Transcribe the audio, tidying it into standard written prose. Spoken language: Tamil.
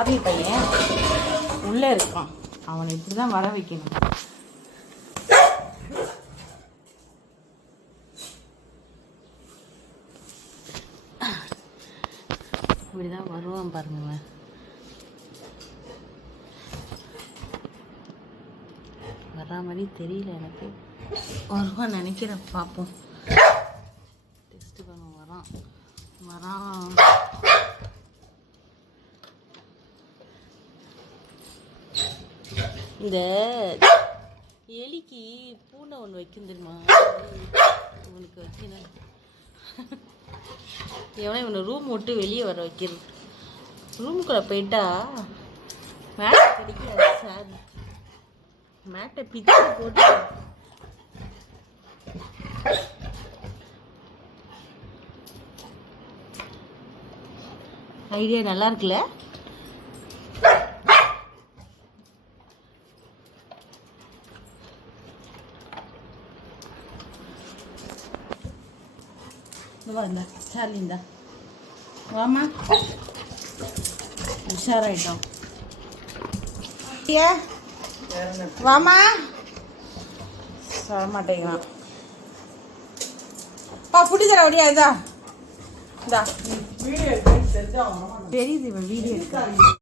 ஆதி பையன் உள்ளே இருக்கான். அவனை இப்படி தான் வர வைக்கணும். இப்படிதான் வருவான் பாருங்க. வர்ற மாதிரி தெரியல எனக்கு. வருவான் நினைக்கிறேன். பார்ப்போம். டெஸ்ட் பண்ண வரான். இந்த எலிக்கு பூனை ஒன்று வைக்கும் தெரியுமா? உனக்கு வைக்கணும். எவனே இவனை ரூம் விட்டு வெளியே வர வைக்கிறது. ரூமுக்குள்ளே போயிட்டா மேட்டை கிடைக்காது சார். மேட்டை பிச்சு போட்டு ஐடியா நல்லா இருக்குல்ல? வாங்க சார்லிந்தா, வாமா. உஷாராயிட்டோம். வாமா. சொல்ல மாட்டேங்கிறான். புடி தர ஒடியா. இதா தெரியுது. வீடியோ